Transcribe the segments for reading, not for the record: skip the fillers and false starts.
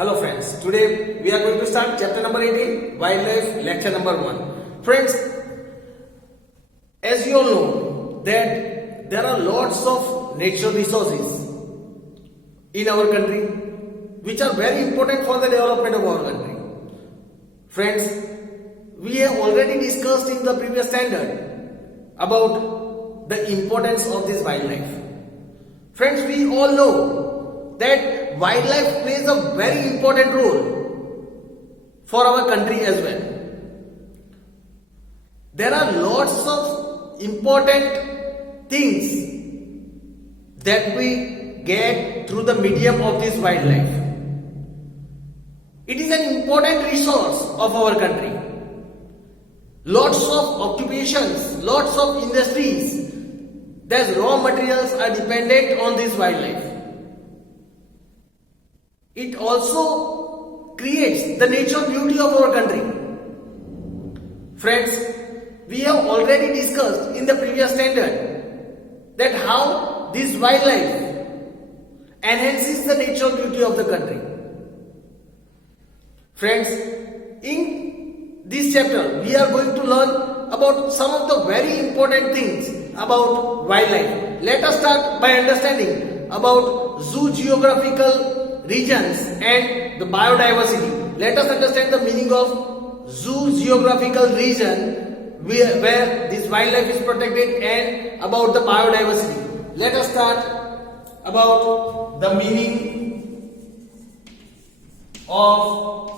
Hello friends, today we are going to start chapter number 18, wildlife, lecture number 1. Friends, as you all know that there are lots of natural resources in our country which are very important for the development of our country. Friends, we have already discussed in the previous standard about the importance of this wildlife. Friends, we all know that wildlife plays a very important role for our country as well. There are lots of important things that we get through the medium of this wildlife. It is an important resource of our country. Lots of occupations, lots of industries, their raw materials are dependent on this wildlife. It also creates the natural beauty of our country. Friends, we have already discussed in the previous standard that how this wildlife enhances the natural beauty of the country. Friends, in this chapter we are going to learn about some of the very important things about wildlife. Let us start by understanding about zoogeographical regions and the biodiversity. Let us understand the meaning of zoogeographical region where this wildlife is protected and about the biodiversity. Let us start about the meaning of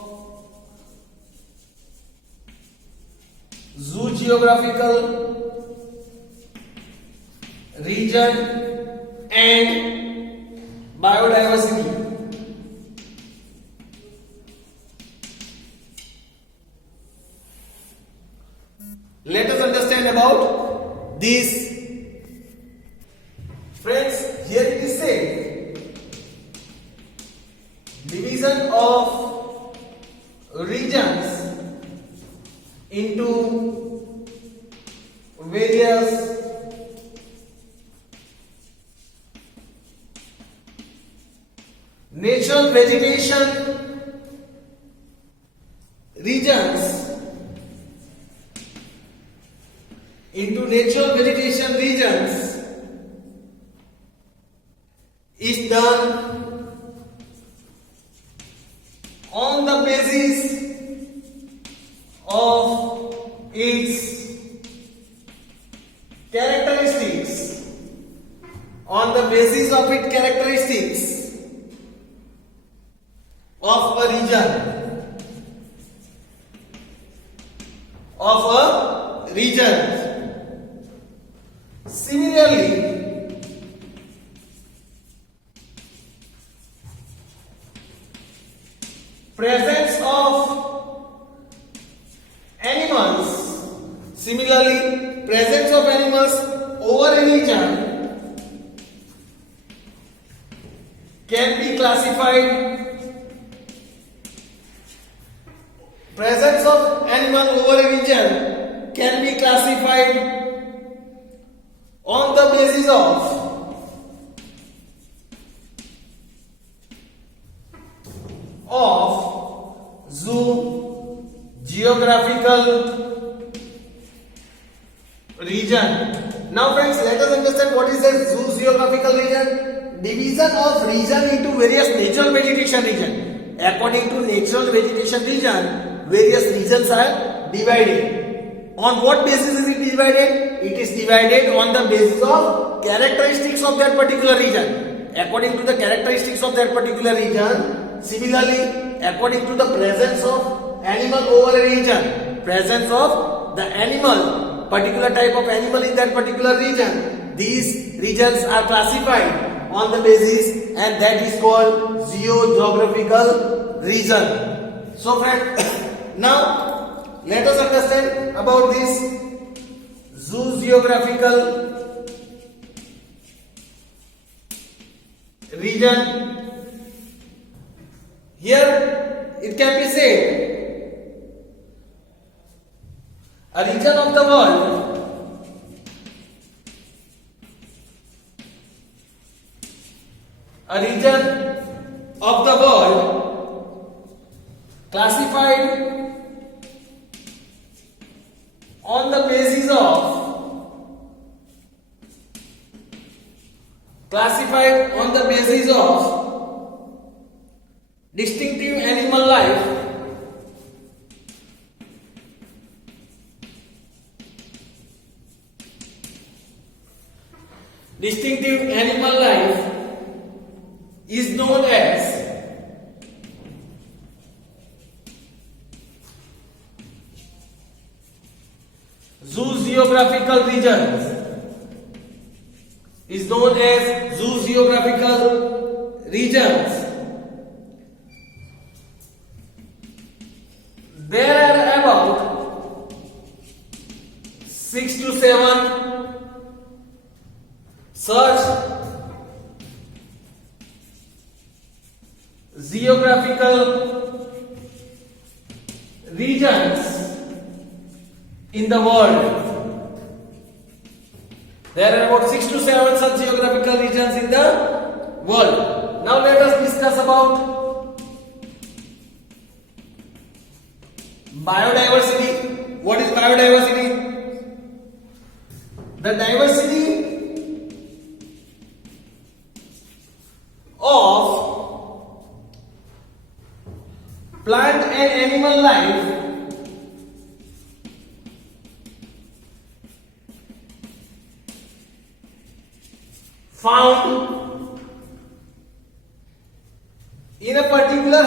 zoogeographical region and biodiversity. Let us understand about this. Friends, here it is said, division of regions into various natural vegetation regions is done on the basis of its characteristics, of a region. Similarly, presence of animals over a region can be classified. Presence of animal over a region can be classified on the basis of zoogeographical region. Now friends, let us understand what is a zoogeographical region. Division of region into various natural vegetation region. According to natural vegetation region, various regions are divided. On what basis is it divided? It is divided on the basis of characteristics of that particular region. According to the characteristics of that particular region. Similarly, according to the presence of animal over a region, presence of the animal, particular type of animal in that particular region, these regions are classified on the basis, and that is called zoogeographical region. So friend, now let us understand about this zoogeographical region. Here it can be said, a region of the world a region of the world on the basis of classified on the basis of distinctive animal life, distinctive animal life is known as zoogeographical regions, is known as zoogeographical regions. There are about 6 to 7 such geographical regions in the world. There are about 6 to 7 such geographical regions in the world. Now let us discuss about biodiversity. What is biodiversity? The diversity of plant and animal life found in a particular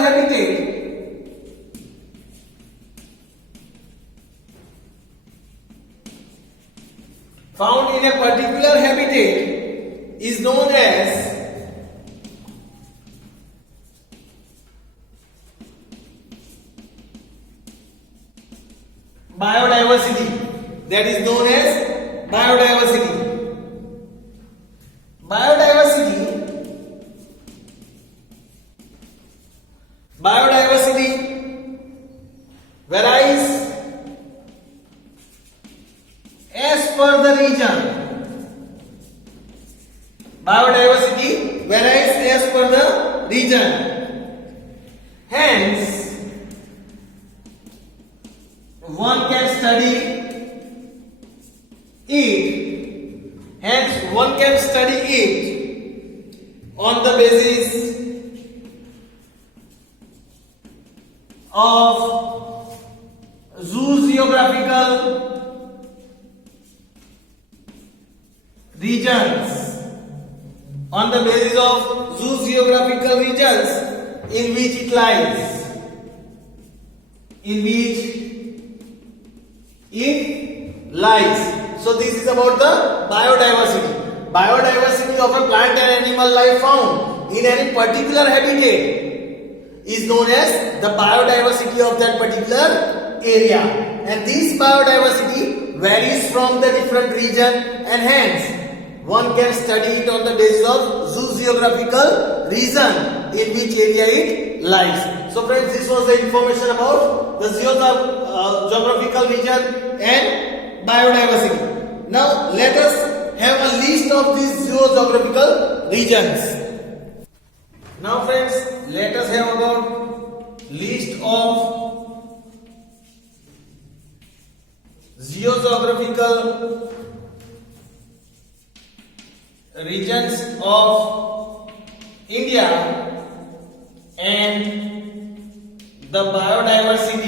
habitat is known as biodiversity. That is known as biodiversity. Biodiversity varies as per the region. Biodiversity varies as per the region. Hence, one can study it on the basis of zoogeographical regions, on the basis of zoogeographical regions in which it lies, So this is about the biodiversity. Biodiversity of a plant and animal life found in any particular habitat is known as the biodiversity of that particular area, and this biodiversity varies from the different region, and hence one can study it on the basis of zoogeographical region in which area it lies. So friends, this was the information about the geographical region and biodiversity. Now let us have a list of these geographical regions. Now friends, let us have about list of geographical regions of India and the biodiversity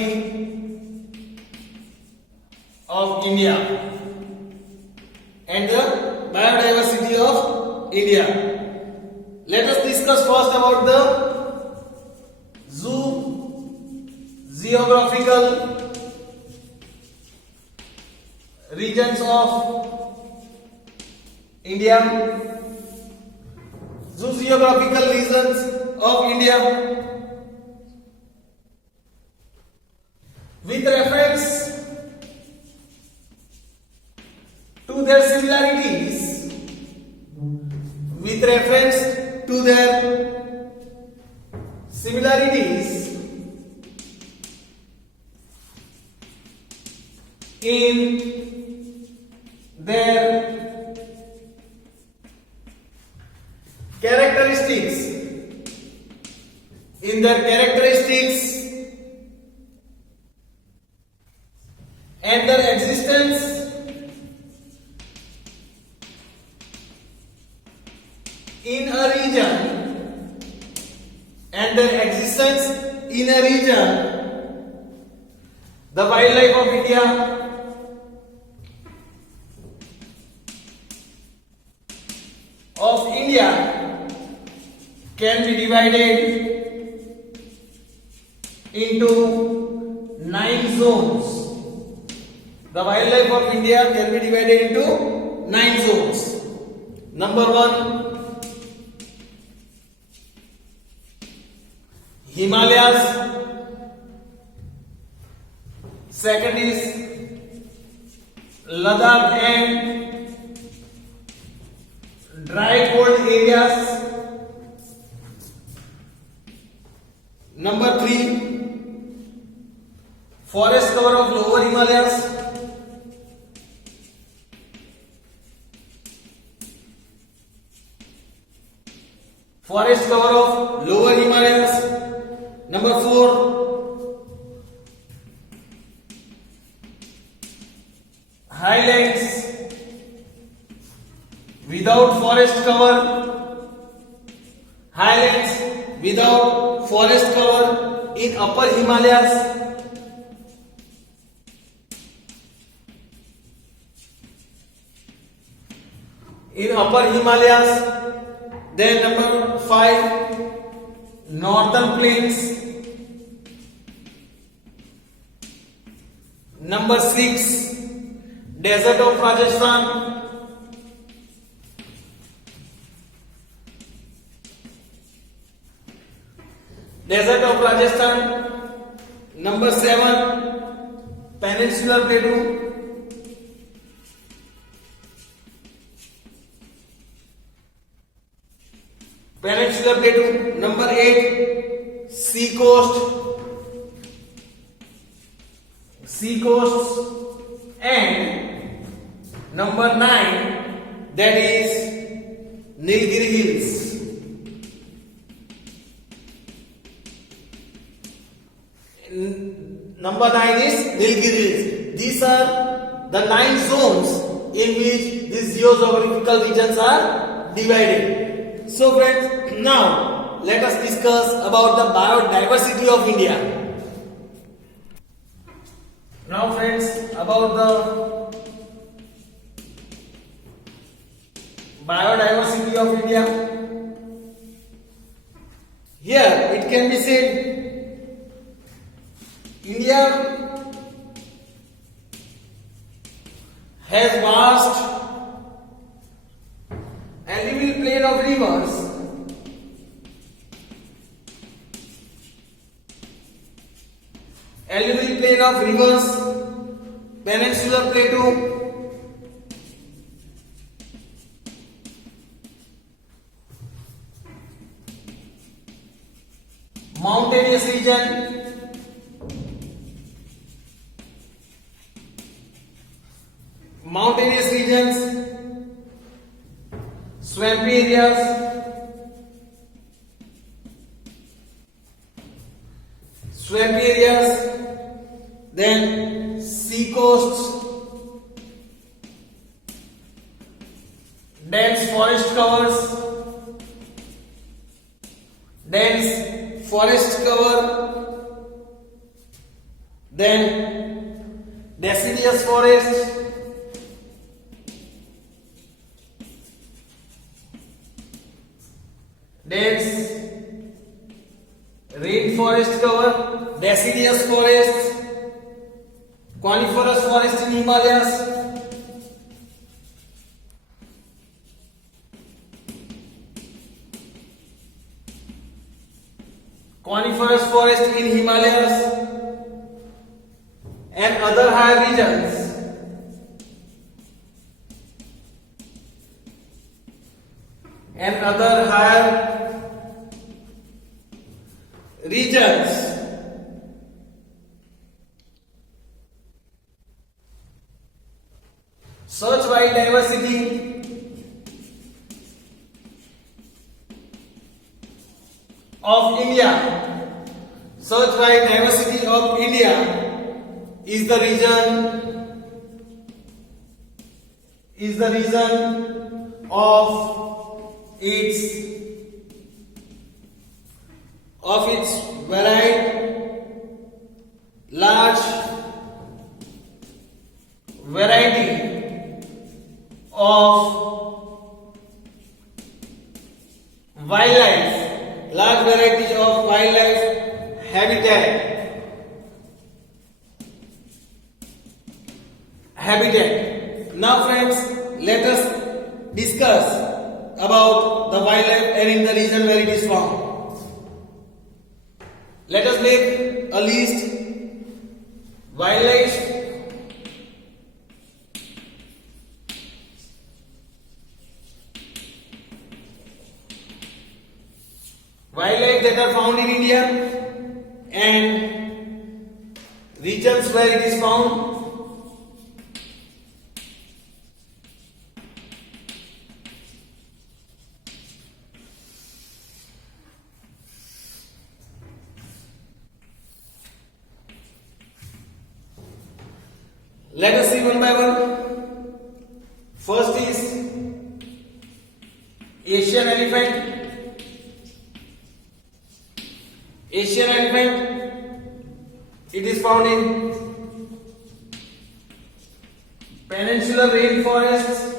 of India Let us discuss first about the geographical regions of India. Geographical regions of India. With reference to their similarities, in their characteristics, and their existence in a region, and their existence in a region, the wildlife of India can be divided into 9 zones. The wildlife of India can be divided into 9 zones. Number 1, Himalayas. Second is Ladakh and dry cold areas. Number 3, forest cover of lower Himalayas. Forest cover of lower Himalayas. Number 4, highlands without forest cover. Highlands without forest cover in upper Himalayas. In upper Himalayas. Then number 5, northern plains. Number 6, desert of Rajasthan. Desert of Rajasthan. Number 7, peninsular plateau. Peninsular plateau. Number 8, sea coast. Sea coasts. And number 9, that is Nilgiri Hills. Number 9 is Nilgiri Hills. These are the 9 zones in which these geographical regions are divided. So friends, now let us discuss about the biodiversity of India. Now friends, about the biodiversity of India. Here it can be said India has vast alluvial plain of rivers, peninsular plateau, mountainous region, mountainous regions, swampy areas, then sea coasts, dense forest covers, then deciduous forest, dense rainforest cover, deciduous forests, coniferous forest in Himalayas, and other higher regions. Such biodiversity of India is the region of its large variety of wildlife habitat. Now friends, let us discuss about the wildlife in the region where it is found. Let us make a list. Wildlife that are found in India and regions where it is found. Let us see one by one. First is Asian elephant. Asian elephant, it is found in peninsular rainforest.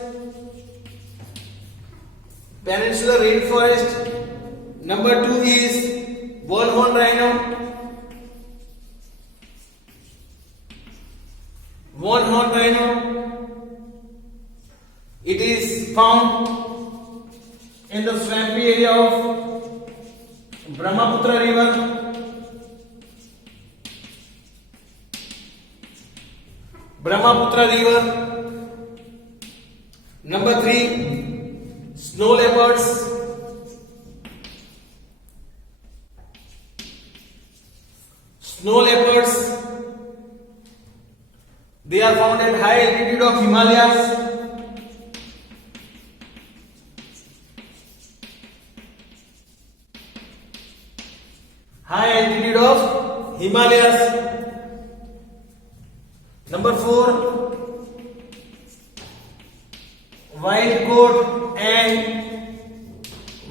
Number 2 is one-horned rhino. It is found in the swampy area of Brahmaputra river. Number 3, snow leopards. They are found at high altitude of Himalayas. Number 4, wild goat and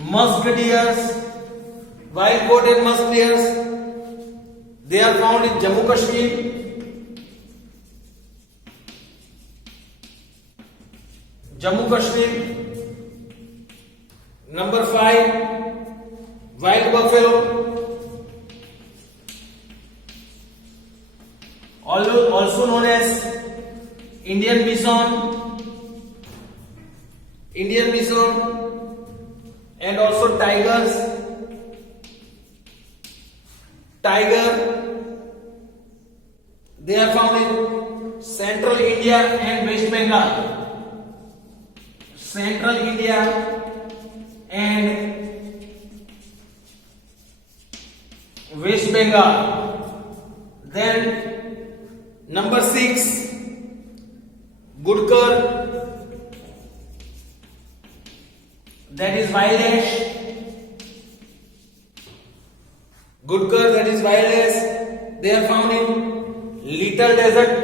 musk deers. They are found in Jammu Kashmir. Number 5, wild buffalo. Also known as Indian bison, and also tiger. They are found in Central India and West Bengal. Then number 6, Gudkar, that is wild ash. They are found in Little Desert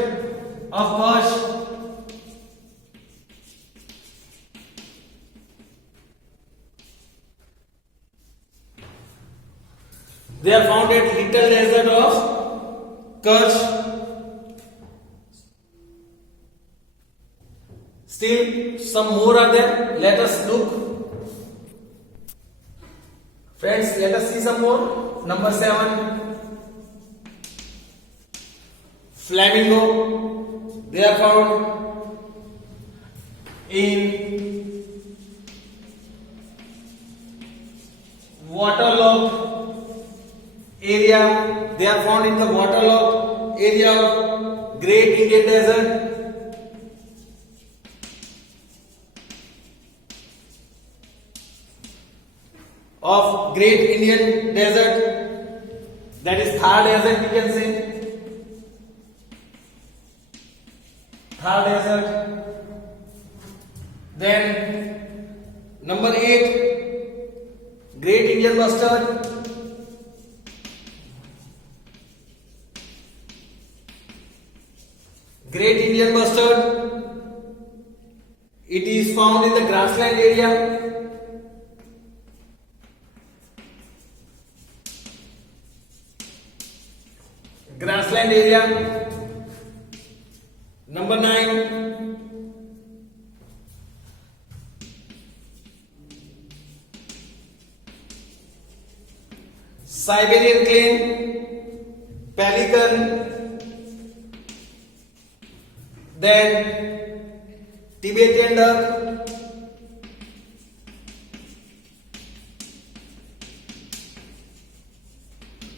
of Kutch. They are found at Little Desert of Kutch. Still some more are there. Let us look. Friends, let us see some more. Number 7, flamingo. They are found in waterlogged area. They are found in the waterlogged area of Great Indian Desert. That is Thar Desert, we can say. Then number 8, Great Indian Bustard. Great Indian bustard. It is found in the grassland area. Grassland area. Number 9. Siberian crane, pelican, then Tibetan duck,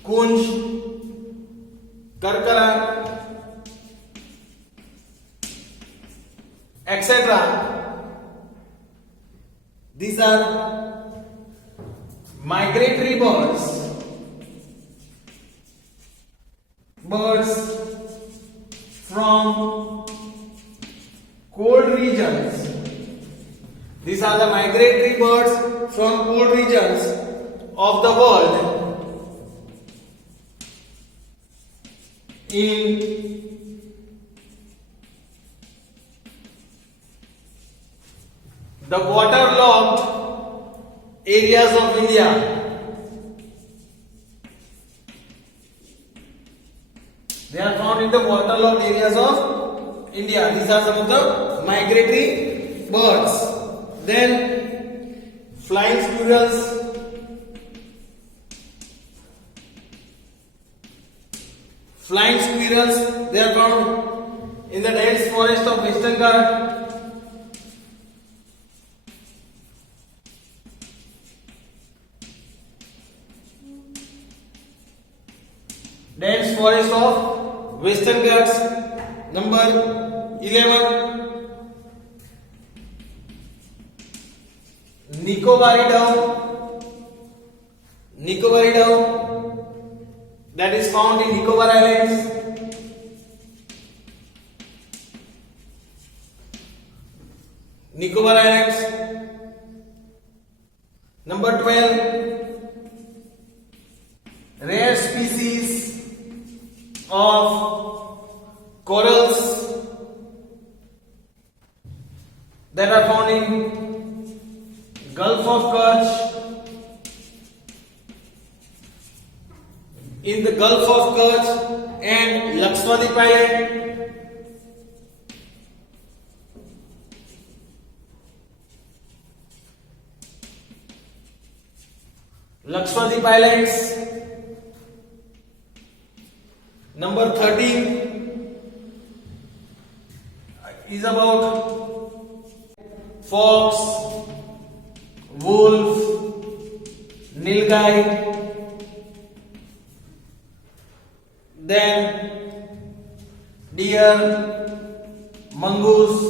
kunj, karkara, etc. These are migratory birds from cold regions. These are the migratory birds from cold regions of the world in the waterlogged areas of India. They are found in the waterlogged areas of India. These are some of the migratory birds. Then flying squirrels. Flying squirrels, they are found in the dense forest of Western Ghats. Dense forest of Western Ghats. Number 11. Nicobar dove. Nicobar dove, that is found in Nicobar Islands. Nicobar Islands. Number 12. Rare species of corals that are found in Gulf of Kutch, in the Gulf of Kutch and Lakshadweep Island. Lakshadweep Islands. Number 13 is about fox, wolf, nilgai, then deer, mongoose,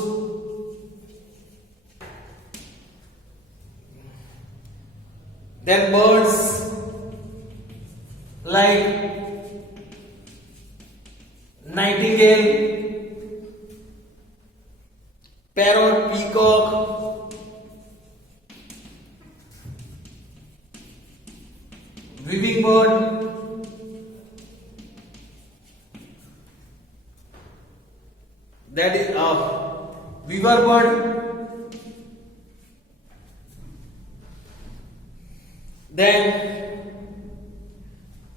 then birds like nightingale, parrot, peacock, weaving bird, that is a weaver bird, then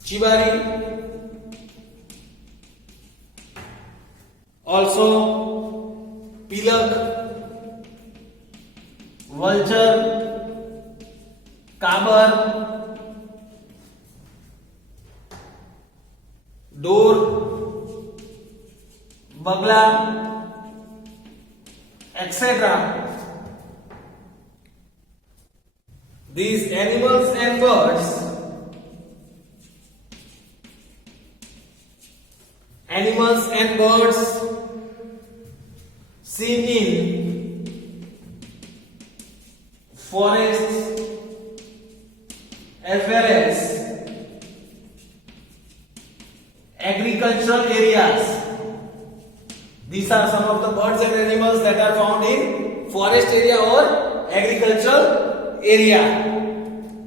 chivari, also pilak, vulture, kabar, dor, bagla, etc. These animals and birds seen in forests as well as agricultural areas. These are some of the birds and animals that are found in forest area or agricultural area.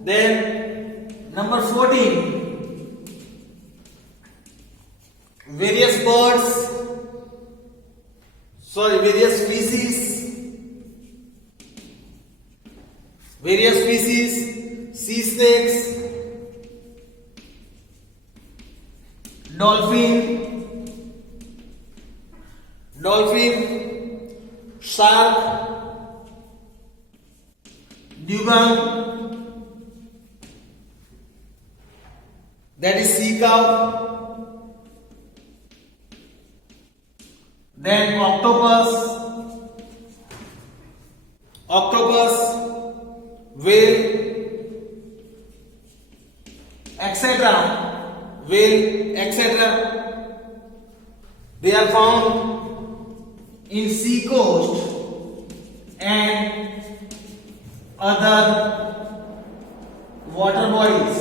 Then number 14, various birds various species, sea snakes, dolphin, shark, dugong, that is sea cow, then octopus, whale, etc. They are found in sea coast and other water bodies.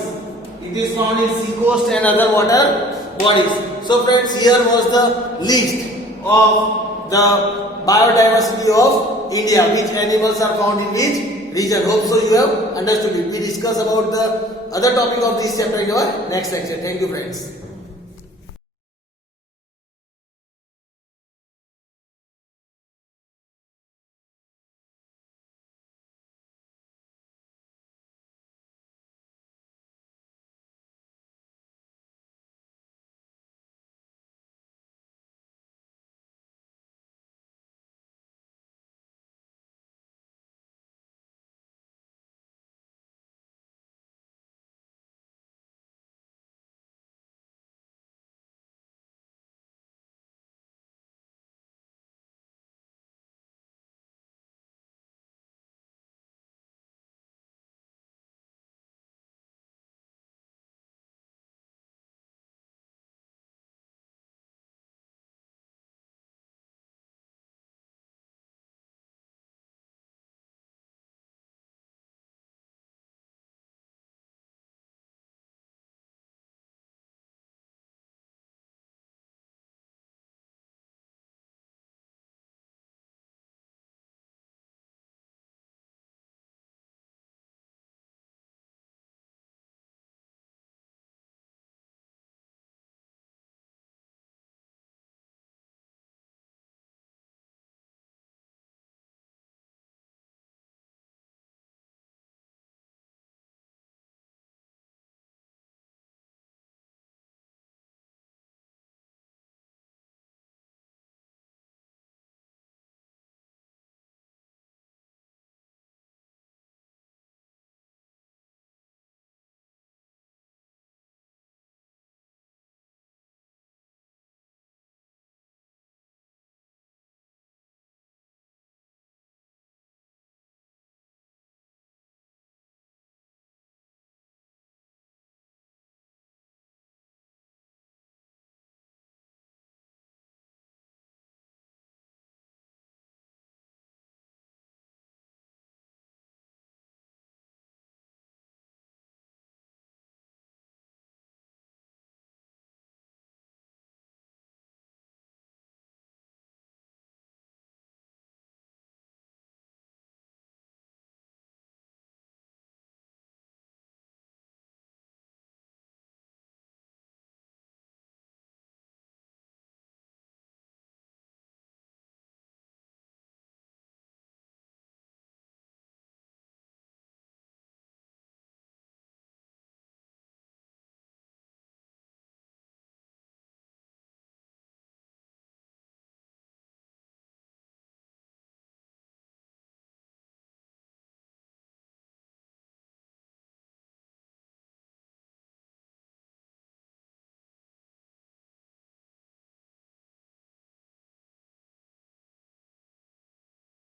It is found in sea coast and other water bodies. So friends, here was the list of the biodiversity of India, which animals are found in which region. Hope so you have understood it. We discuss about the other topic of this chapter in our next lecture. Thank you friends.